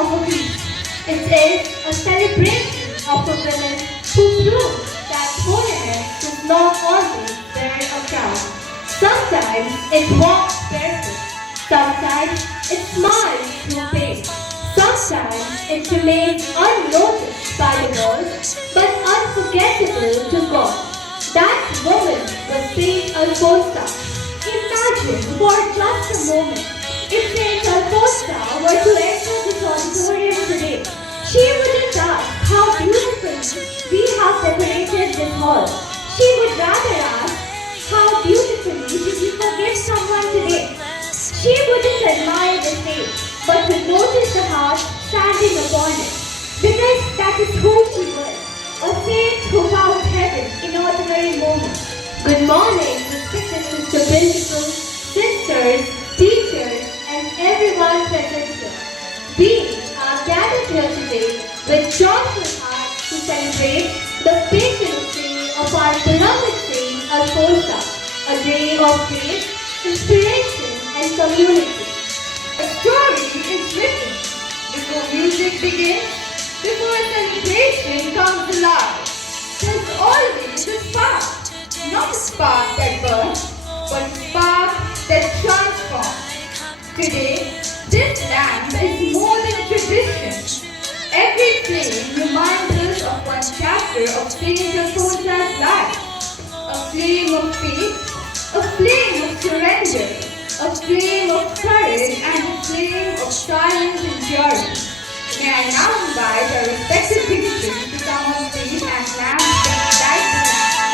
of a feast. It is a celebration of a woman who proves that holiness does not always wear a crown. Sometimes it walks barefoot. Sometimes it smiles through pain. Sometimes it remains unnoticed by the world, but unforgettable to God. That woman was Saint Alphonsa. Imagine for just a moment, if Saint Alphonsa were to enter this auditorium today, she wouldn't ask how beautifully we have decorated this hall. She would rather ask, how beautifully did you forgive someone today? She wouldn't admire the stage, but would notice the heart standing upon it. Because that is who she was, a saint who found heaven in ordinary moments. Good morning, respected Mr. Principal, sisters, teachers, and everyone present here. We are gathered here today with joyful hearts to celebrate the patroness day of our beloved Saint Alphonsa, a day of grace, inspiration, and community. A story is written before music begins, before a celebration comes alive. There's always a spark, not a spark that burns, but a spark that transforms. Today, this lamp is more than a tradition. Every flame reminds us of one chapter of Saint Alphonsa's life. A flame of faith, a flame of surrender, a flame of courage, and a flame of silent endurance. May I now invite our respected dignitaries to come on stage and lamp the light the lamp.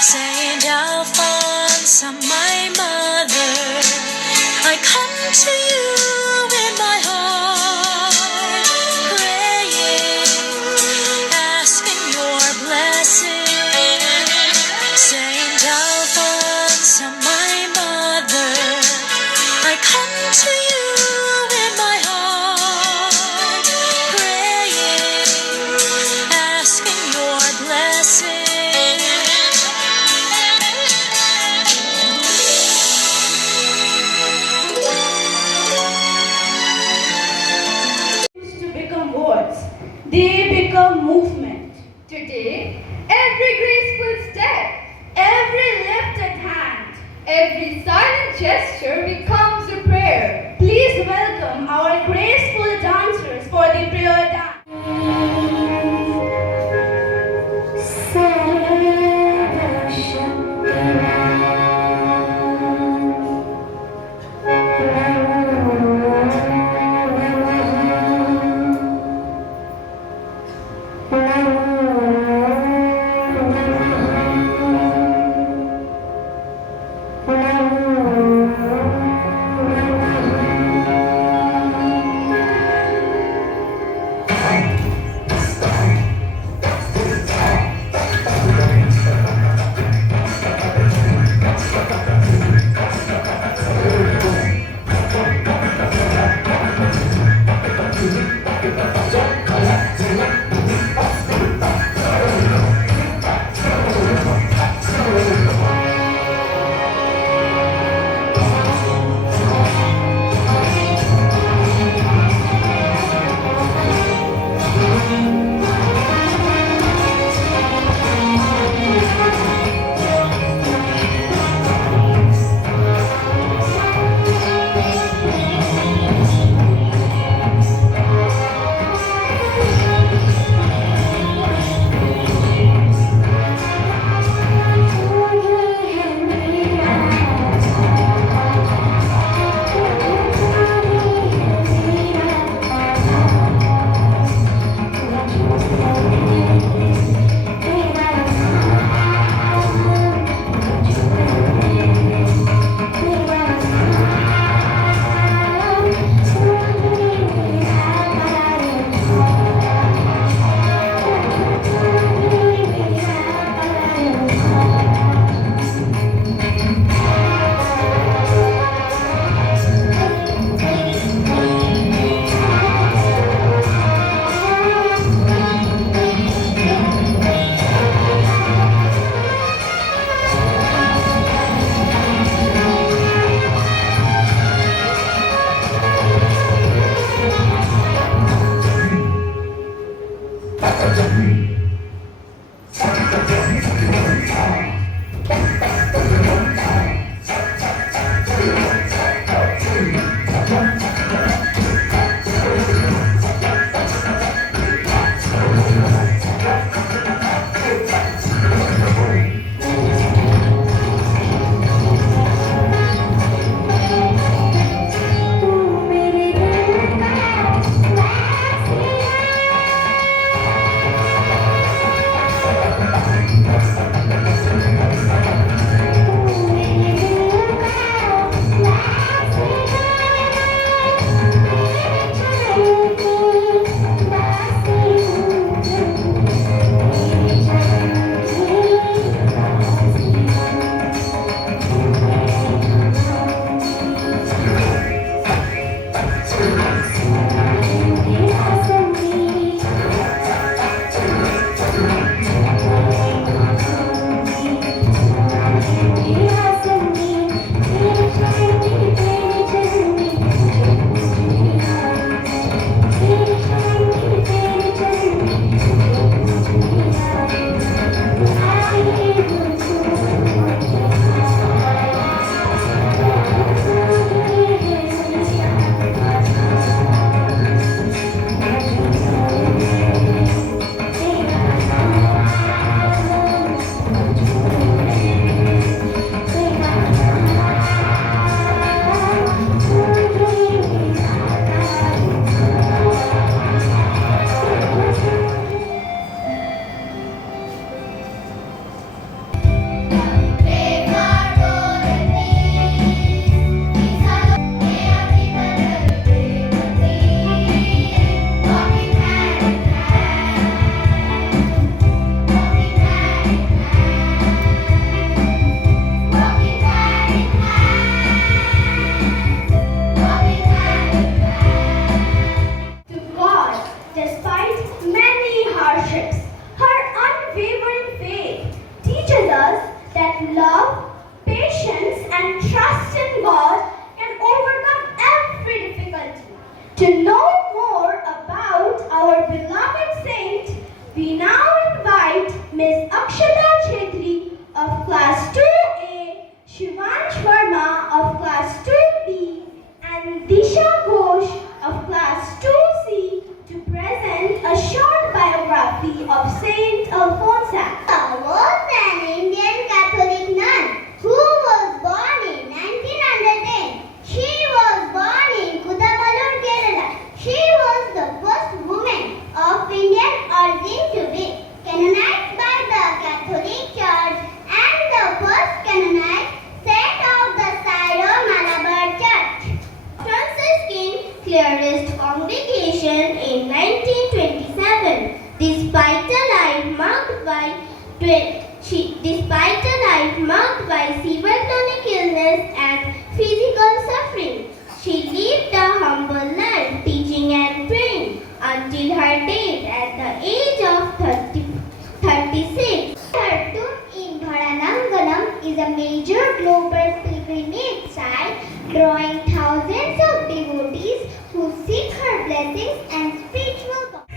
Saint Alphonsa, my mother, I come to you in my heart, praying, asking your blessing. Saint Alphonsa, my mother, I come to you in my heart, praying, asking your blessing. To become words, they become movement. Today, every graceful step, every lifted hand, every silent gesture becomes a prayer. Please welcome our graceful dancers for the prayer dance. To know more about our beloved saint, we now invite Ms. Akshata Chhetri of Class 2A, Shivansh Verma of Class 2B, and Disha Ghosh of Class 2C to present a short biography of Saint Alphonsa. Was an Indian Catholic nun who was born in 1910. She was born in Kudamalur, Kerala. She was the first woman of Indian origin to be canonized by the Catholic Church and the first canonized saint of the Syro-Malabar Church. Franciscan Clerist Congregation in 1927. Despite a life marked by severe chronic illness and physical suffering, she lived a humble life, teaching and praying until her death at the age of 36. Her tomb in Bharananganam is a major global pilgrimage site, drawing thousands of devotees who seek her blessings and spiritual guidance.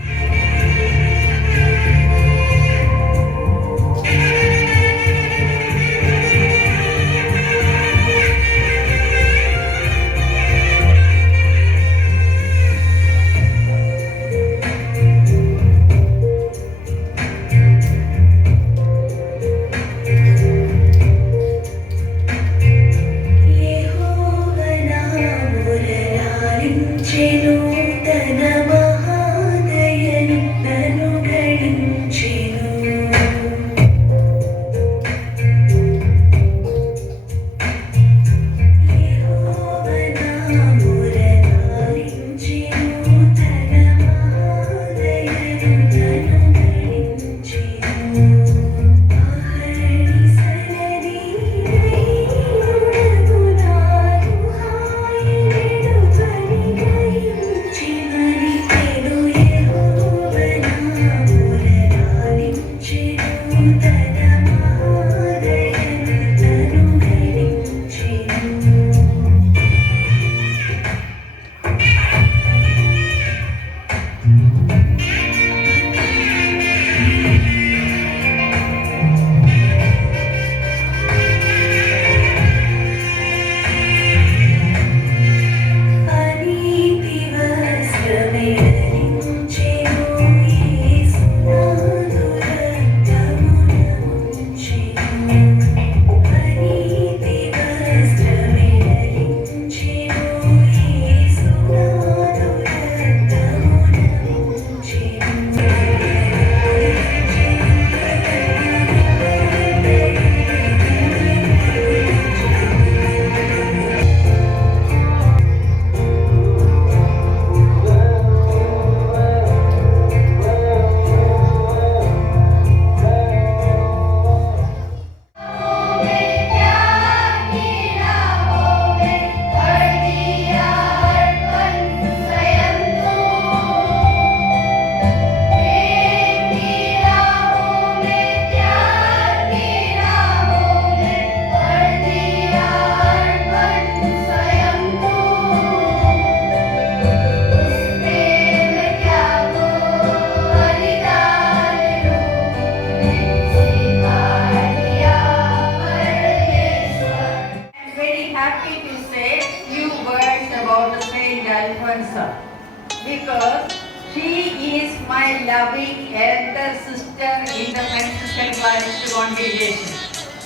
congregation.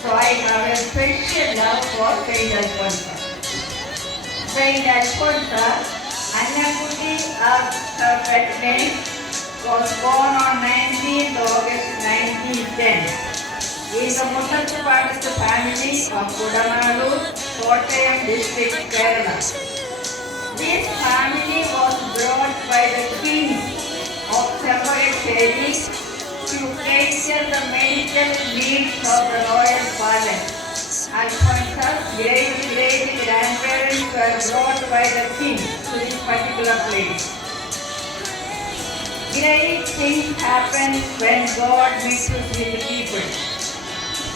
So I have a special love for Saint Alphonsa. Saint Alphonsa, Annakutti of her pet name, was born on 19th August 1910 in the Muttathupadu family of Kudamalu, Kottayam district, Kerala. This family was brought by the king of Celebratory to cater the medical needs of the royal palace. Alphonsa's great-great-grandparents were brought by the king to this particular place. Great things happen when God mixes with the people.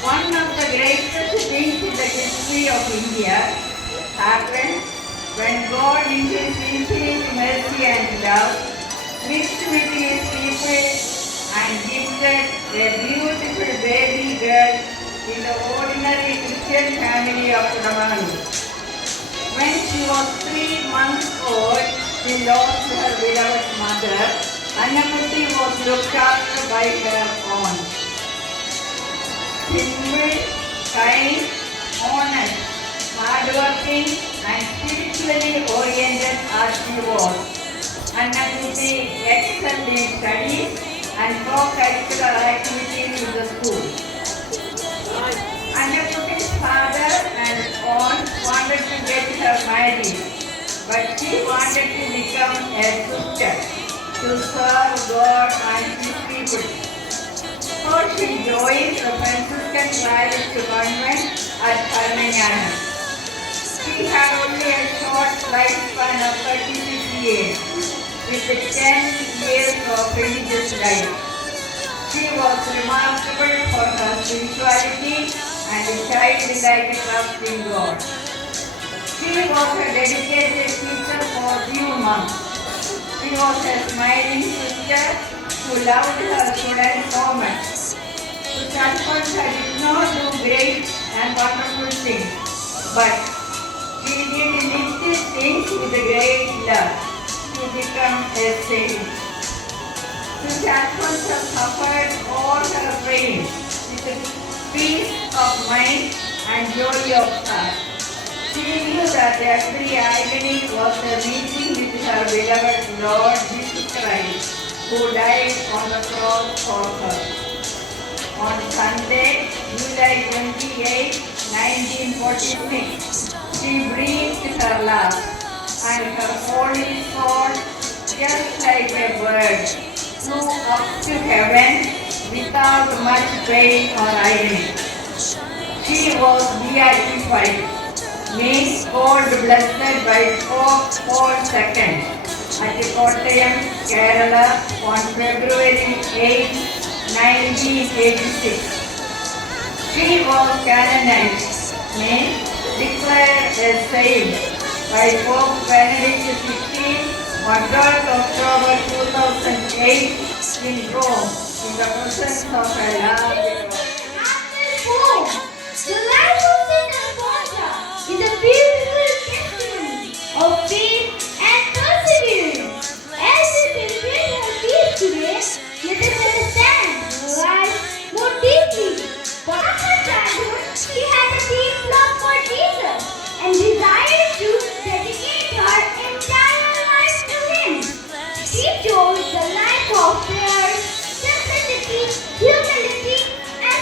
One of the greatest things in the history of India happened when God in His infinite mercy and love mixed with His people and gifted a beautiful baby girl in the ordinary Christian family of Kudamalu. When she was 3 months old, she lost her beloved mother. Annakutti was looked after by her aunt. Simple, kind, honest, hardworking and spiritually oriented as she was, Annakutti excelled in studies and co-curricular activities in the school. Annakutti's father and aunt wanted to get her married, but she wanted to become a sister to serve God and His people. So she joined the Franciscan Trappist convent at Parmigianum. She had only a short lifespan of 36 years, with 10 years of religious life. She was remarkable for her spirituality and childlike trust in God. She was a dedicated teacher for few months. She was a smiling sister who loved her students so much. Alphonsa did not do great and wonderful things, but she did little things with great love to become a saint. Alphonsa suffered all her pain with peace of mind and joy of heart. She knew that every agony was a meeting with her beloved Lord Jesus Christ, who died on the cross for her. On Sunday, July 28, 1946, she breathed her last, and her holy soul, just like a bird, flew up to heaven without much pain or agony. She was beatified, means called blessed by Pope Paul II at Kottayam, Kerala on February 8, 1986. She was canonized, means declared a saint by Pope Benedict XVI on 12th October 2008 in Rome in the presence of her loved Home. The life of Saint Alphonsa is a beautiful testimony of faith and perseverance. As we celebrate her feast today, let us understand her life more deeply. From her childhood, she had a deep love for Jesus and desired to dedicate her entire life to Him. She chose the life of prayer, simplicity, humility, and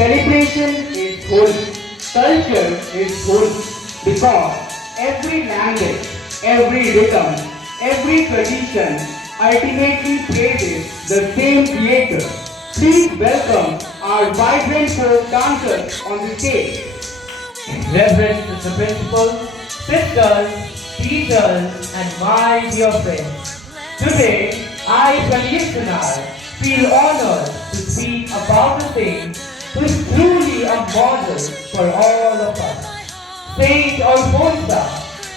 Celebration is holy. Culture is holy. Because every language, every rhythm, every tradition ultimately praises the same creator. Please welcome our vibrant folk dancers on the stage. Reverend the principal, sisters, teachers, and my dear friends. Today, I, Pranayanath, feel honored to speak about the saint who is truly a model for all of us. Saint Alphonsa,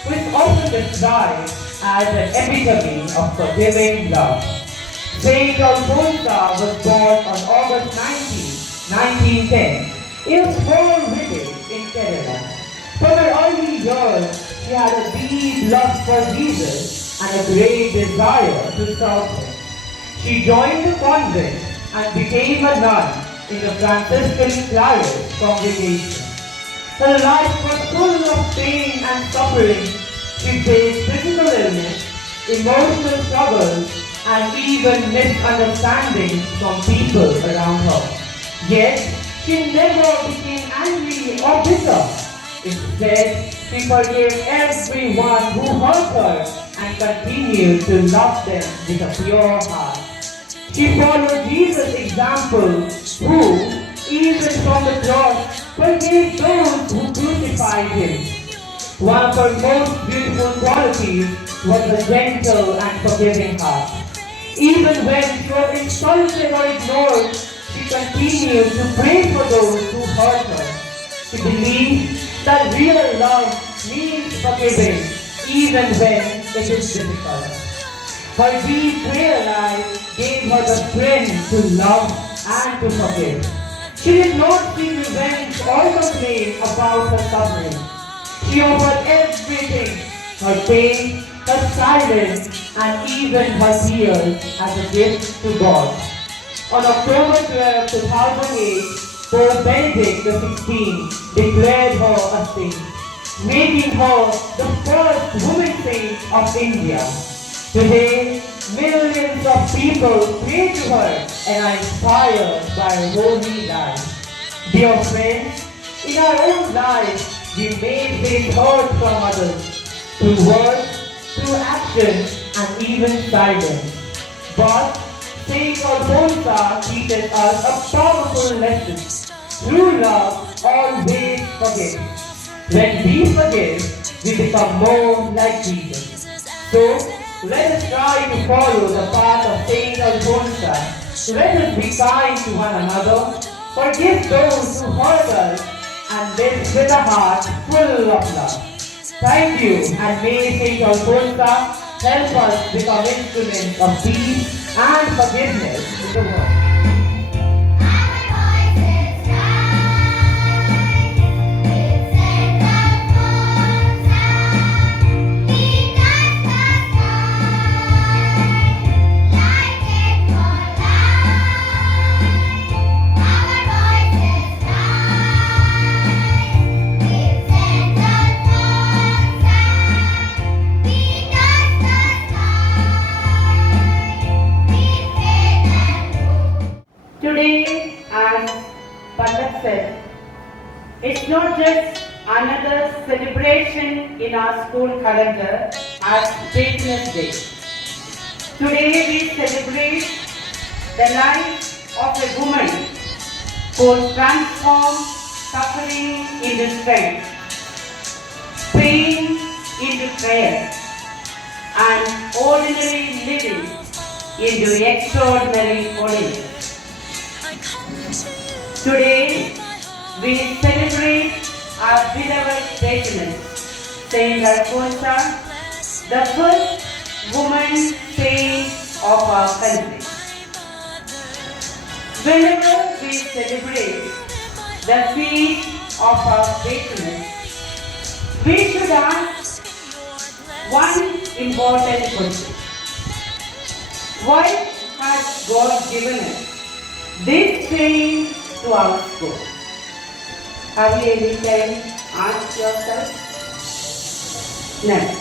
who is often described as an epitome of forgiving love. Saint Alphonsa was born on August 19, 1910, in a small village in Kerala. From her early years, she had a deep love for Jesus and a great desire to serve him. She joined the convent and became a nun in the Franciscan Claret congregation. Her life was full of pain and suffering. She faced physical illness, emotional struggles, and even misunderstandings from people around her. Yet, she never became angry or bitter. Instead, she forgave everyone who hurt her and continued to love them with a pure heart. She followed Jesus' example, who, even from the cross, forgave those who crucified him. One of her most beautiful qualities was a gentle and forgiving heart. Even when she was insulted or ignored, she continued to pray for those who hurt her. She believed that real love means forgiving, even when it is difficult. Her deep prayer life gave her the strength to love and to forgive. She did not seek revenge or complain about her suffering. She offered everything, her pain, her silence, and even her tears as a gift to God. On October 12, 2008, Pope Benedict XVI declared her a saint, making her the first woman saint of India. Today, millions of people pray to her and are inspired by her holy life. Dear friends, in our own lives, we may face hurt from others, through words, through actions, and even silence. But Saint Alphonsa teaches us a powerful lesson. True love always forgives. When we forgive, we become more like Jesus. So, let us try to follow the path of Saint Alphonsa. Let us be kind to one another, forgive those who hurt us, and live with a heart full of love. Thank you, and may Saint Alphonsa help us become instruments of peace and forgiveness in the world. Today, as Pandit said, it's not just another celebration in our school calendar as Patroness Day. Today we celebrate the life of a woman who transformed suffering into strength, pain into prayer, and ordinary living into extraordinary holiness. Today, we celebrate our beloved patroness, Saint Alphonsa, the first woman saint of our country. Whenever we celebrate the feast of our patroness, we should ask one important question. Why has God given us this saint to our school? Have you any time asked yourself? Never.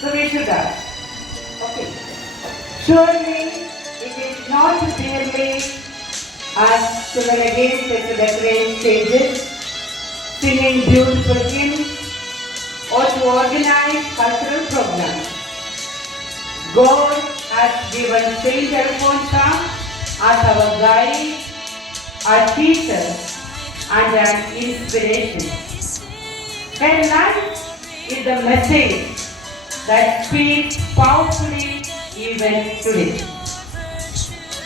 So we should ask. Okay. Surely it is not merely as children again set to decorate stages, singing beautiful hymns, or to organize cultural programs. God has given Saint Alphonsa as our guide, our teacher, and an inspiration. Her life is the message that speaks powerfully even today.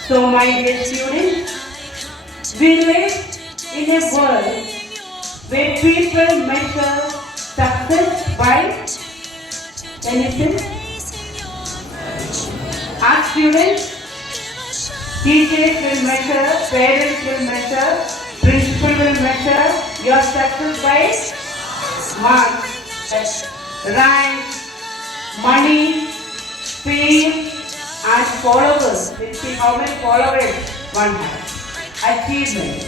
So, my dear students, we live in a world where people measure success by anything. As students, teachers will measure, parents will measure, principal will measure your success by marks, ranks, money, fame, and followers. Let's see how many followers one has. Achievement.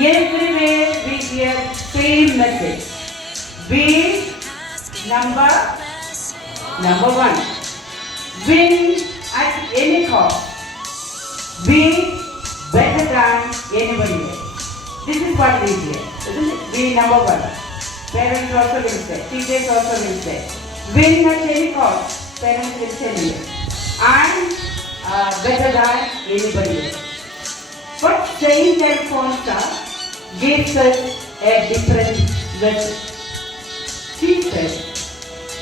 Everywhere we hear same message. Be number one. Win at any cost. Be better than anybody else. This is what we hear, isn't it? Be number one. Parents also will say, teachers also will say. Win at any cost. Parents will tell you. And better than anybody else. But Saint Alphonsa gives us a different message. She says,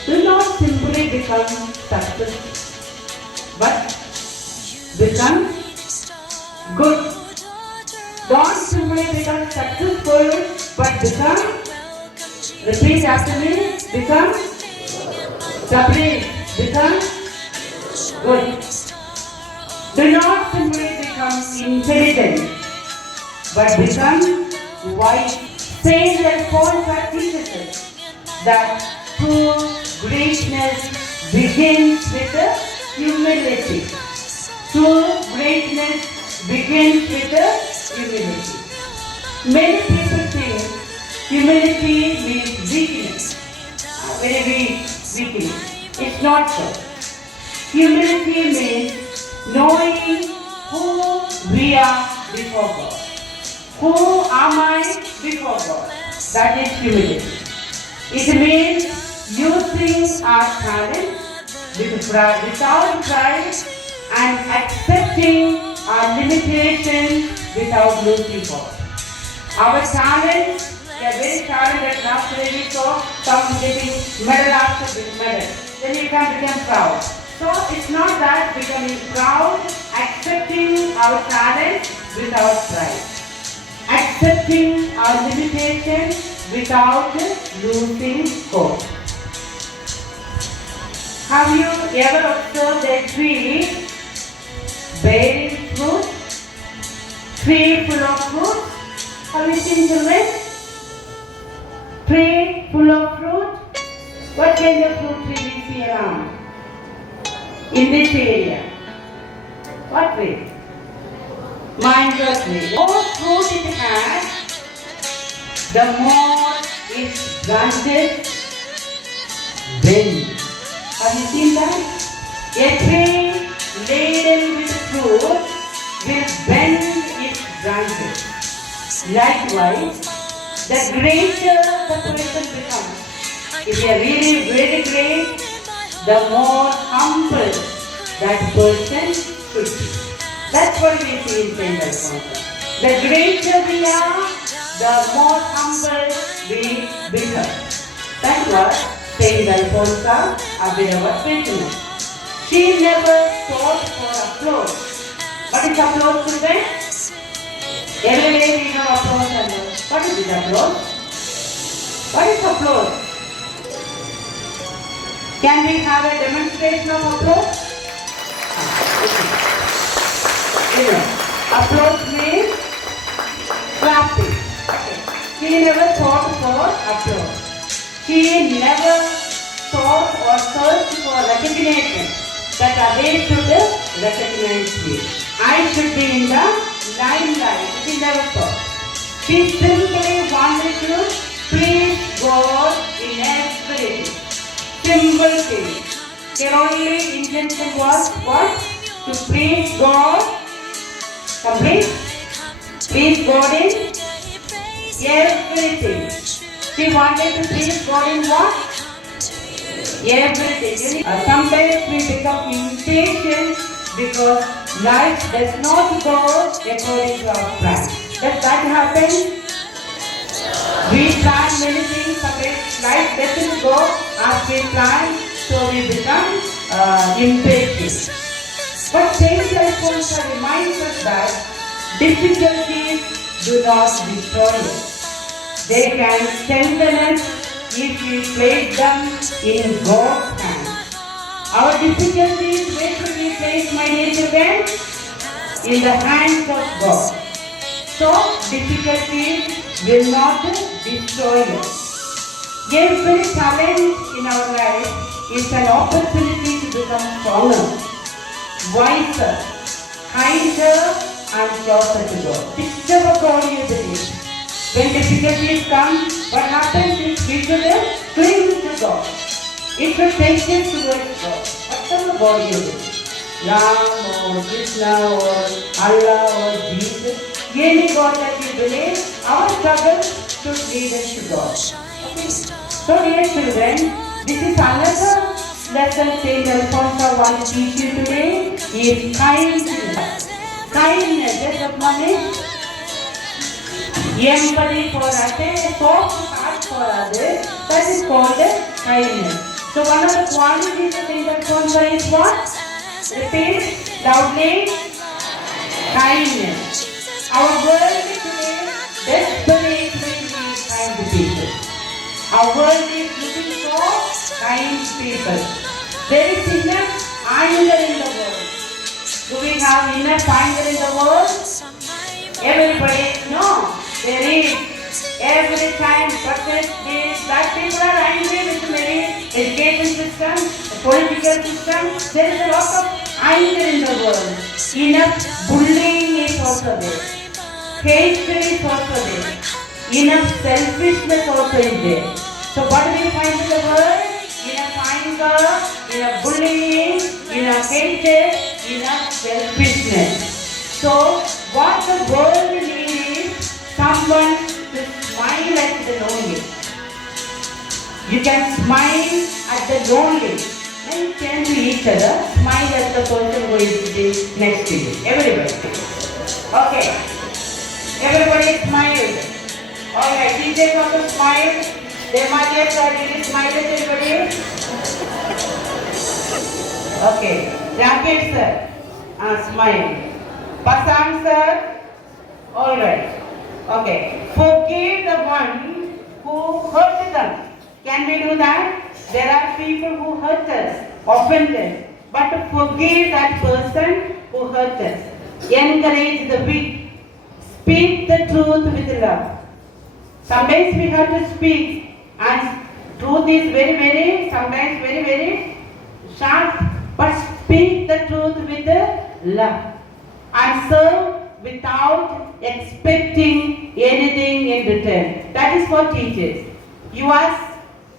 do not simply become successful, but become good. Don't simply become successful, but become, repeat after me, become supreme, become good. Do not simply become intelligent, but become wise. Saint Alphonsa teaches us that true greatness begins with humility. True greatness begins with humility. Many people think humility means weakness, very weakness. It's not so. Humility means knowing who we are before God. Who am I before God? That is humility. It means using our talent without pride and accepting our limitation without losing God. Our talents, we are very talented now, today we saw some getting medal after medal. Then you can become proud. So it's not that becoming proud, accepting our talent without pride. Accepting our limitation without losing hope. Have you ever observed a tree bearing fruit? Tree full of fruit? Have you seen children? Tree full of fruit? What kind of fruit tree we see around? In this area. What tree? Mango tree. The more fruit it has, the more its branches bend. Have you seen that? A tree laden with fruit will bend its branches. Likewise, the greater the person becomes. If you are really very great, the more humble that person should be. That's what we see in Saint Alphonsa. The greater we are, the more humble we become. That's what Saint Alphonsa, a bit of a Patroness. She never sought for applause. What is applause today? Every day we have applause and what is this applause? What is applause? Can we have a demonstration of applause? Applause means clapping. She never sought for applause. She never sought or searched for recognition that others should recognize me. I should be in the limelight. She never thought. She simply wanted to please God in everything. Simple thing. Her only intention was what? To please God. Complete? Please God in everything. She wanted to please God in what? Everything. Sometimes we become impatient because life does not go according to our plan. Does that happen? We plan many things, sometimes life doesn't go as we plan, so we become impatient. But Saint Alphonsa reminds us that difficulties do not destroy us. They can strengthen us if we place them in God's hands. Our difficulties, where should we place, my dear children? In the hands of God. So, difficulties will not destroy us. Every challenge in our life is an opportunity to become stronger, wiser, kinder, and closer to God. Whichever God you believe. When difficulties come, what happens is we should cling to God. It should take us towards God. Whatever God you believe. Ram or Krishna or Allah or Jesus, any God that you believe, our struggle should lead us to God. Okay. So dear children, this is another lesson Saint Alphonsa wants to teach you today is kindness. Kindness, yes, mommy? Empathy for others, soft heart for others, that is called kindness. So one of the qualities of Saint Alphonsa is what? Repeat loudly. Kindness. Our world today desperately needs kind people. Our world is looking for kind people. There is enough anger in the world. Do we have enough anger in the world? Everybody, no. There is. Every time protest is that people are angry with the education system, the political system. There is a lot of anger in the world. Enough bullying is also there. Hatred is also there. Enough selfishness also is there. So what do we find in the world? Enough anger, enough bullying, enough hatred, enough selfishness. So what the world needs is someone to smile at the lonely. You can smile at the lonely. Then you turn to each other, smile at the person who is sitting next to you. Everybody. Okay. Everybody smile. Alright, teachers also smile. They might have did you smile at everybody? Okay. Rakesh sir. Smile. Pasam sir. Alright. Okay. Forgive the one who hurt them. Can we do that? There are people who hurt us, offend us. But to forgive that person who hurt us. Encourage the weak. Speak the truth with love. Sometimes we have to speak, and truth is sometimes very sharp, but speak the truth with love. And serve without expecting anything in return. That is for teachers. You are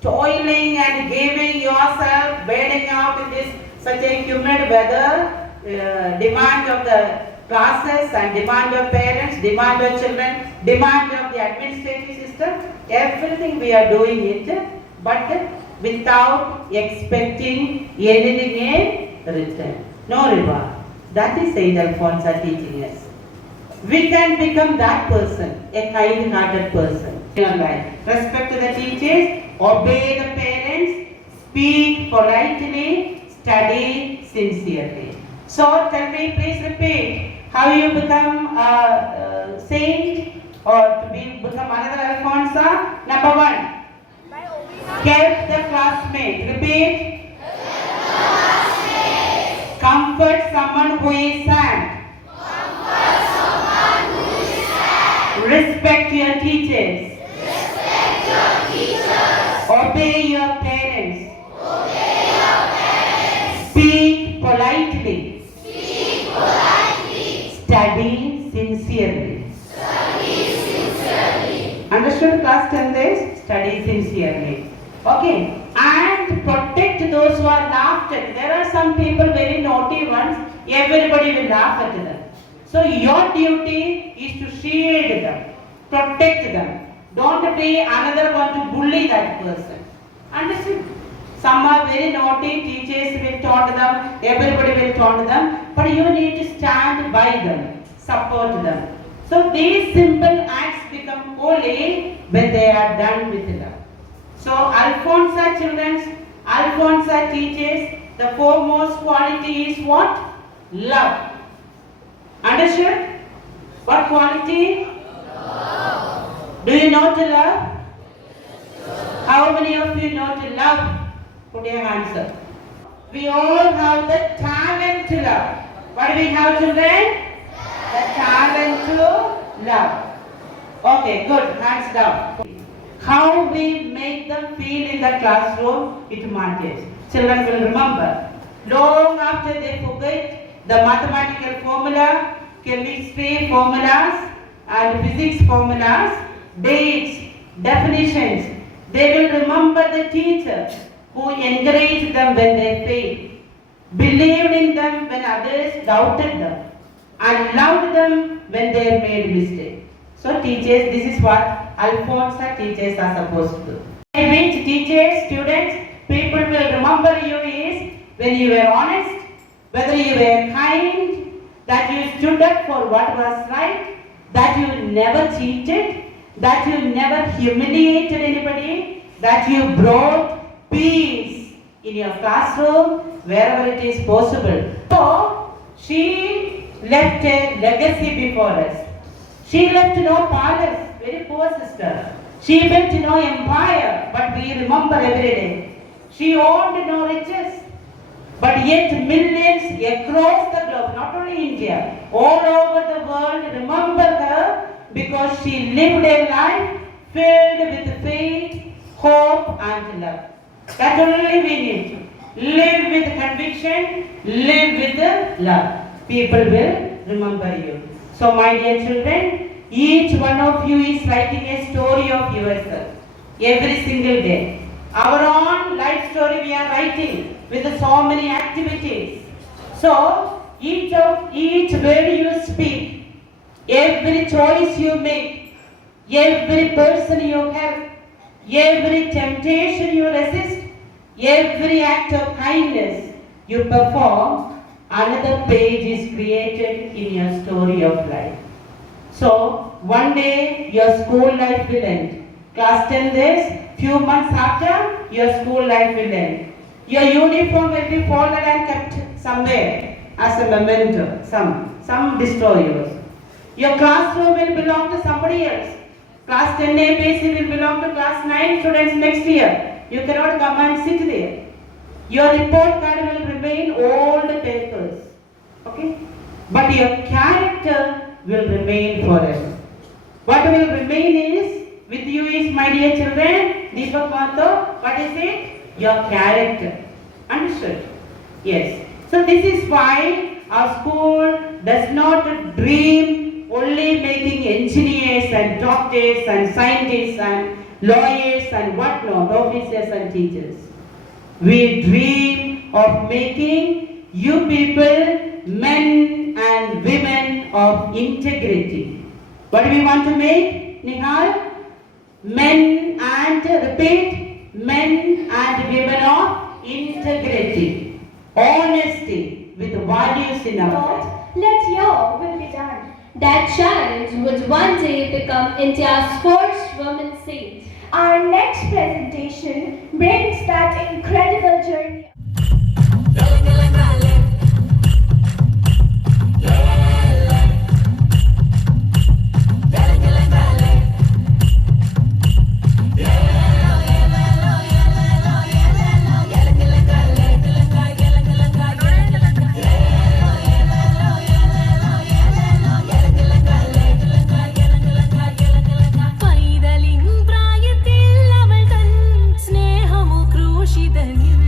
toiling and giving yourself, burning out in this such a humid weather, demand of the classes and demand of parents, demand of children, demand of the administrative system, everything we are doing it, but without expecting anything in return. No reward. That is Saint Alphonsa teaching us. We can become that person, a kind-hearted person. Respect the teachers, obey the parents, speak politely, study sincerely. So tell me, please repeat, how you become a saint or to become another Alphonsa? Number one, help the classmate. Repeat. Comfort someone who is sad. Respect your teachers. Obey your parents. Speak politely. Study sincerely. Understood class 10 days? Study sincerely. Okay. And protect those who are laughed at. There are some people very naughty ones. Everybody will laugh at them. So your duty is to shield them, protect them. Don't be another one to bully that person. Understood? Some are very naughty, teachers will taunt them, everybody will taunt them, but you need to stand by them, support them. So these simple acts become holy when they are done with love. So Alphonsa children, Alphonsa teaches the foremost quality is what? Love. Understood? What quality? Love. Do you know to love? How many of you know to love? Put your hands up. We all have the talent to love. What do we have to learn? The talent to love. Okay, good. Hands down. How we make them feel in the classroom, it matters. Children will remember. Long after they forget the mathematical formula, chemistry formulas, and physics formulas, dates, definitions, they will remember the teacher who encouraged them when they failed, believed in them when others doubted them, and loved them when they made mistakes. So teachers, this is what Alphonsa teachers are supposed to do. Which teachers, students, people will remember you is when you were honest, whether you were kind, that you stood up for what was right, that you never cheated, that you never humiliated anybody, that you brought peace in your classroom wherever it is possible. So she left a legacy before us. She left no palace, very poor sister. She built no empire, but we remember every day. She owned no riches, but yet millions across the globe, not only India, all over the world remember her because she lived a life filled with faith, hope and love. That only we need. Live with conviction, live with love. People will remember you. So my dear children, each one of you is writing a story of yourself every single day. Our own life story we are writing with so many activities. So each word you speak, every choice you make, every person you help, every temptation you resist, every act of kindness you perform, another page is created in your story of life. So one day your school life will end. Class 10 days, few months after, your school life will end. Your uniform will be folded and kept somewhere as a memento. Some destroy yours. Your classroom will belong to somebody else. Class 10 ABC will belong to class 9 students next year. You cannot come and sit there. Your report card will remain old papers. Okay? But your character will remain forever. What will remain is, with you is, my dear children, Deepak Mato, what is it? Your character. Understood? Yes. So this is why our school does not dream only making engineers and doctors and scientists and lawyers and whatnot, officers and teachers. We dream of making you people men and women of integrity. What do we want to make, Nihal? Men and, repeat, men and women of integrity, honesty with values in our life. Let your will be done. That child would one day become India's first woman saint. Our next presentation brings that incredible journey. പൈതലിൻ പ്രായത്തിൽ അവൾ തൻ സ്നേഹമു ക്രൂശിതനിൽ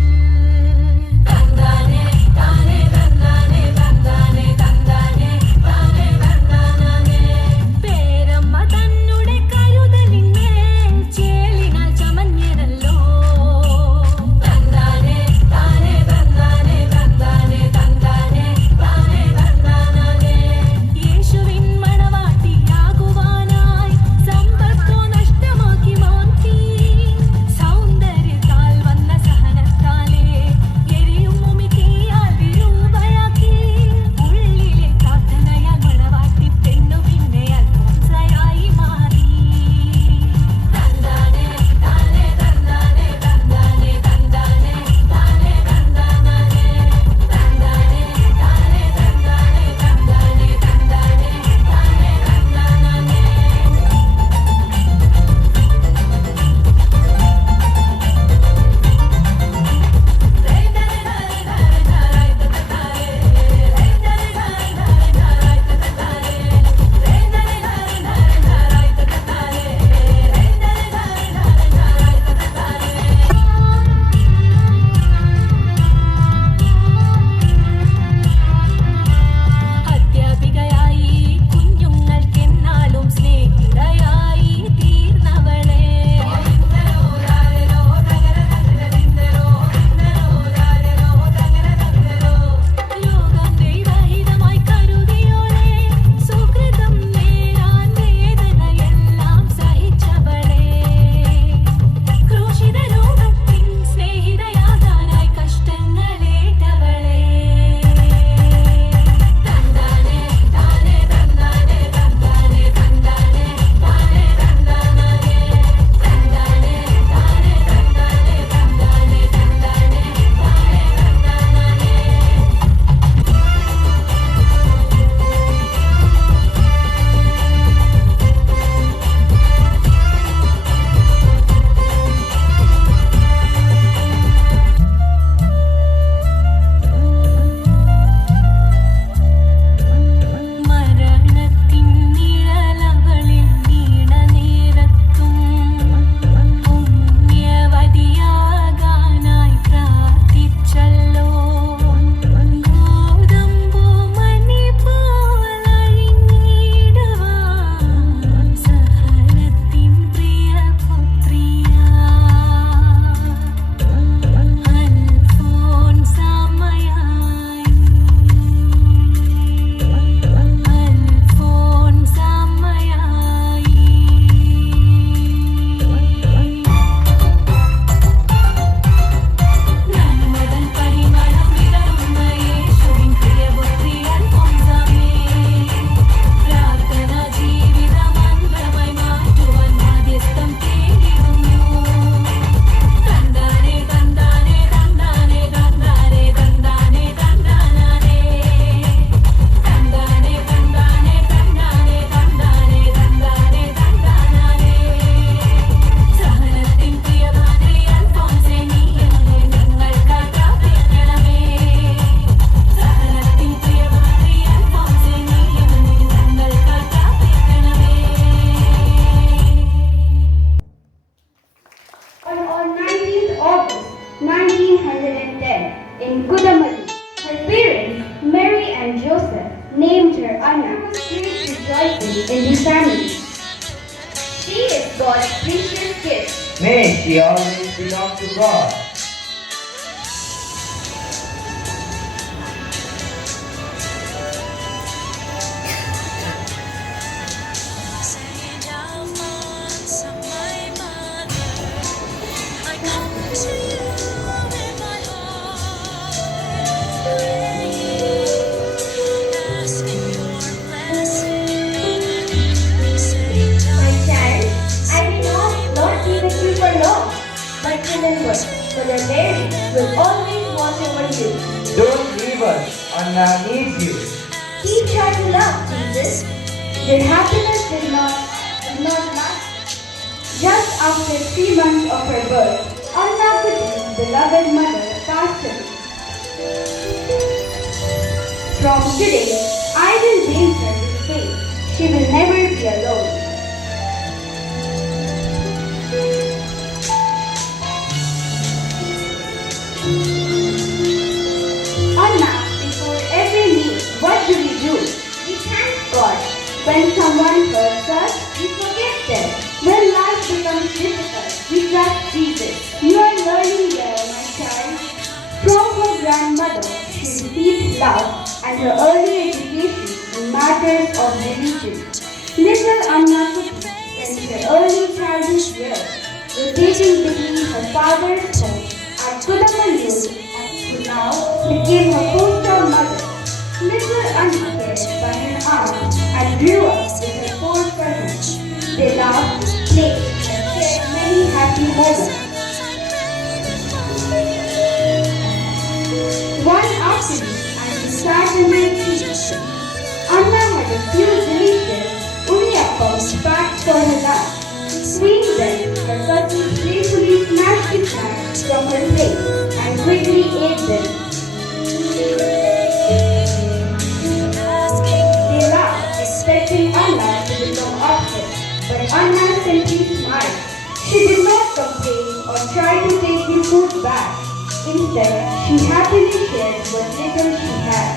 Anna was great rejoicing in the family. She is God's precious gift. May she always belong to God. Saint Alphonsa, my mother, I come to you with my heart, praying, asking your blessing. Saint My child, Alphonsa, I may not be with you for long, but remember, Mother Mary will always watch over you. Don't leave us. Anna needs you. Keep trying to love, Jesus. Their happiness did not last. Just after 3 months of her birth, Anna Kuti's beloved mother passed away. From today, I will raise her with faith. She will never be alone. Anna, before every meal, what do? We thank God. When someone hurts us, we forgive them. When life becomes difficult, we trust Jesus. You are learning well, my child. From her grandmother, she received love and her early education in matters of religion. Little Anna Kuti spent her early childhood years rotating between her father's home at Kudamalur who now became her foster mother. Little Anna cared by her aunt and grew up with her 4 cousins. They laughed, played, and shared many happy moments. One afternoon, as she sat in her tea, Anna had a few delicious uniappams packed for her lunch. Seeing them, her cousin playfully snatched the snacks from her plate and quickly ate them. They laughed, expecting Anna to become upset, but Anna simply smiled. She did not complain or try to take the food back. Instead, she happily shared what little she had.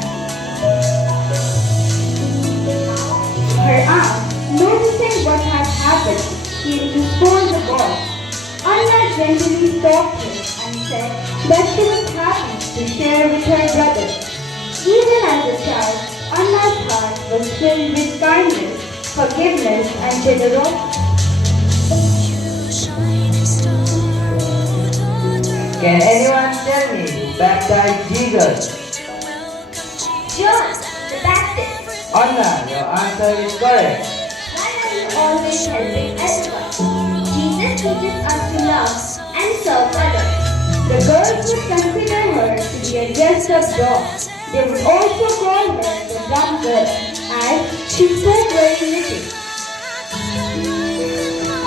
Her aunt, noticing what had happened, came to scold the boy. Anna gently stopped her and said that she was happy to share with her brother. Even as a child, Anna's heart was filled with kindness, forgiveness, and generosity. you shining star, oh daughter, Can anyone tell me who baptized Jesus? to welcome Jesus. John the Baptist. Anna, your answer is correct. Why are you always helping everyone? Jesus teaches us to love and serve others. The girls would consider her to be a dressed-up doll. They would also call her the dumb girl, as she spoke very little.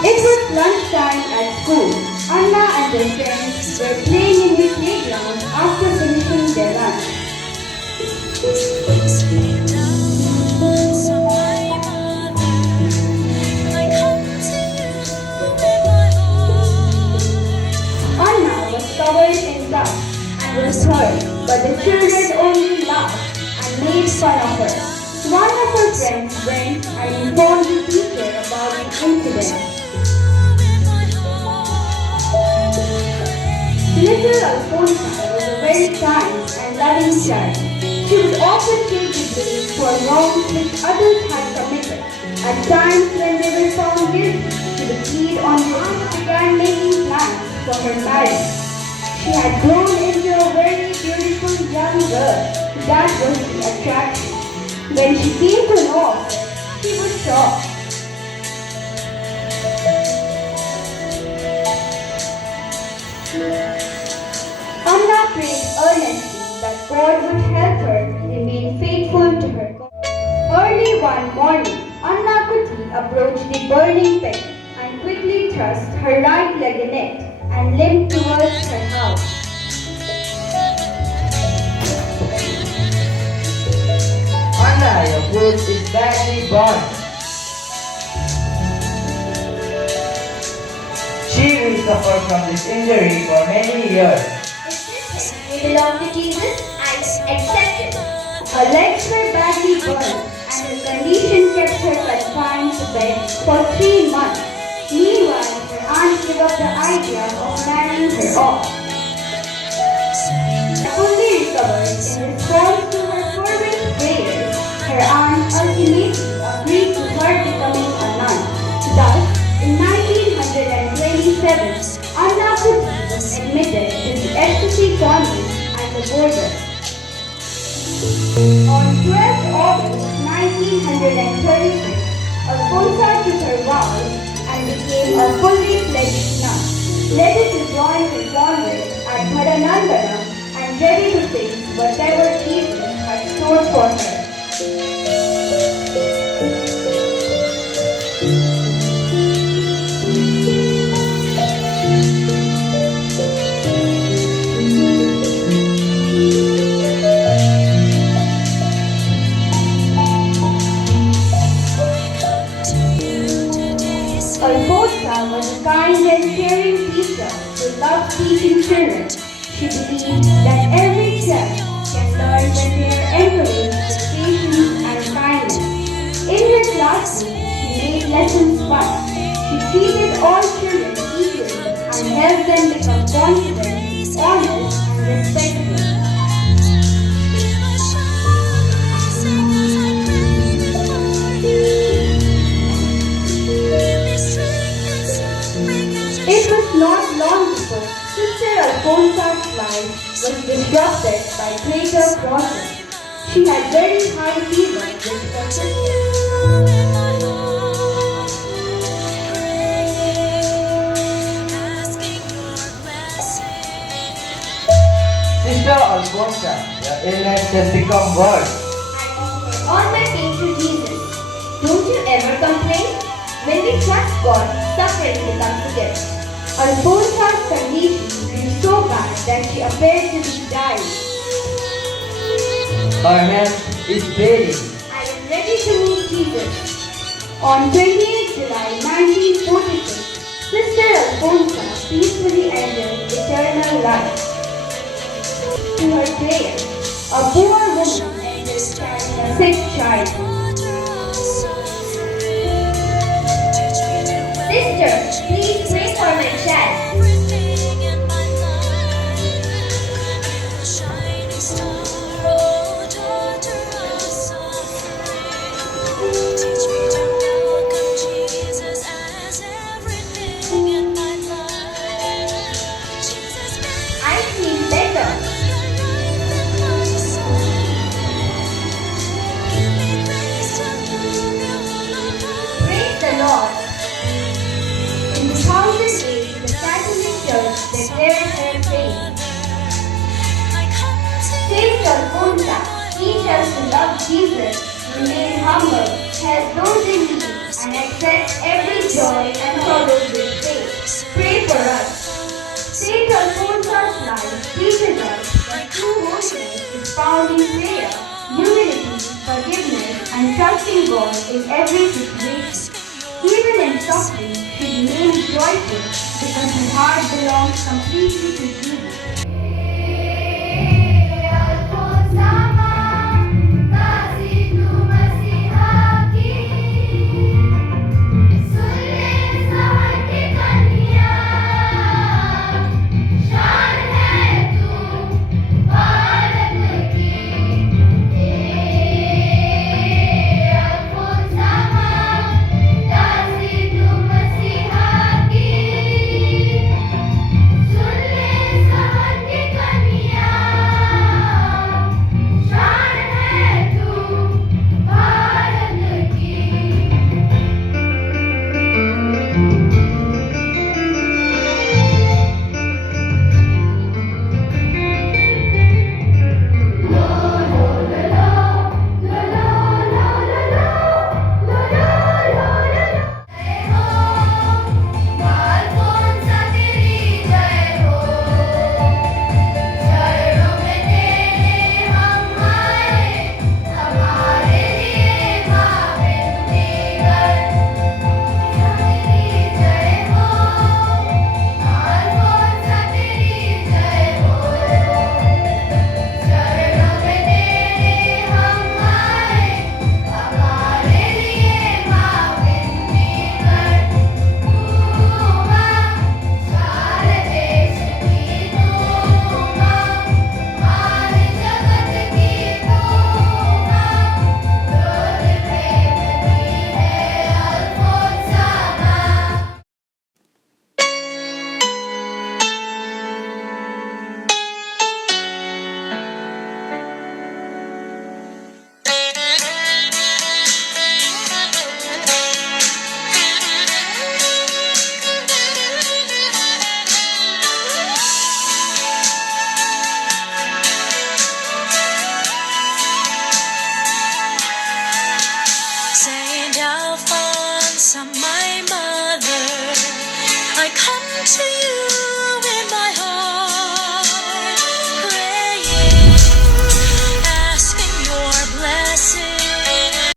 It was lunchtime at school. Anna and her friends were playing in the playground after finishing their lunch. Saint Alphonsa, my mother, I come to you with my heart. Anna was covered in dust and was hurt, but the children only laughed and made fun of her. One of her friends went and informed the teacher about the incident. Little Alphonsa was a very kind and loving child. She would often take the blame for wrongs which others had committed. At times when they were found guilty, she would plead on them and began making plans for her marriage. She had grown into a very beautiful young girl. That was the attraction. When she came to know of it, she was shocked. Anna prayed earnestly that God would help her remain faithful to her God. Early one morning, Anna Kuti approached the burning pit and quickly thrust her right leg in it and limped towards her house. Anna, your foot is badly burned. She will suffer from this injury for many years. They belong to Jesus. I accept it. Her legs were badly burned and her bed for 3 months. Meanwhile, her aunt gave up the idea of marrying her off. Fully recovered in response to her fervent prayers, her aunt ultimately agreed to her becoming a nun. Thus, in 1927, Anna Kuti was admitted to the ecstasy convent at the border. On 12th August 1936, Alphonsa took her vows and became a fully fledged nun, ready to join her convent at Bharanandana and ready to face whatever Jesus had stored for her. Alphonsa was a kind and caring teacher who loved teaching children. She believed that every child can learn when they are encouraged with patience and kindness. In her classroom, she made lessons fun. She treated all children equally and helped them become confident, honest, and respectful. It was not long before Sister Alphonsa's life was disrupted by greater crosses. She had very high fever which persisted. Sister Alphonsa, your illness has become worse. On my way to Jesus. Don't you ever complain? When we trust God, suffering becomes a gift. Alphonsa's condition grew so bad that she appeared to be dying. Her health is failing. I am ready to meet Jesus. On 28 July 1946, Sister Alphonsa peacefully entered eternal life. To her prayer, a poor woman entered carrying a sick child. Sister, please pray for my child. Everything in my life, a shining star, oh daughter of suffering. Teach me to welcome Jesus as everything in my life. Jesus, I feel better. your life in my soul. Give me grace to love you all. Praise the Lord. In 2008, the Catholic Church declared her saint. I come to Saint Alphonsa, teach us to love Jesus, remain humble, help those in need, and accept every joy and sorrow with faith. Pray for us. Saint Alphonsa's life teaches us that true holiness is found in prayer, humility, forgiveness, and trusting God in every situation. Even in suffering, she remains joyful because her heart belongs completely to Jesus.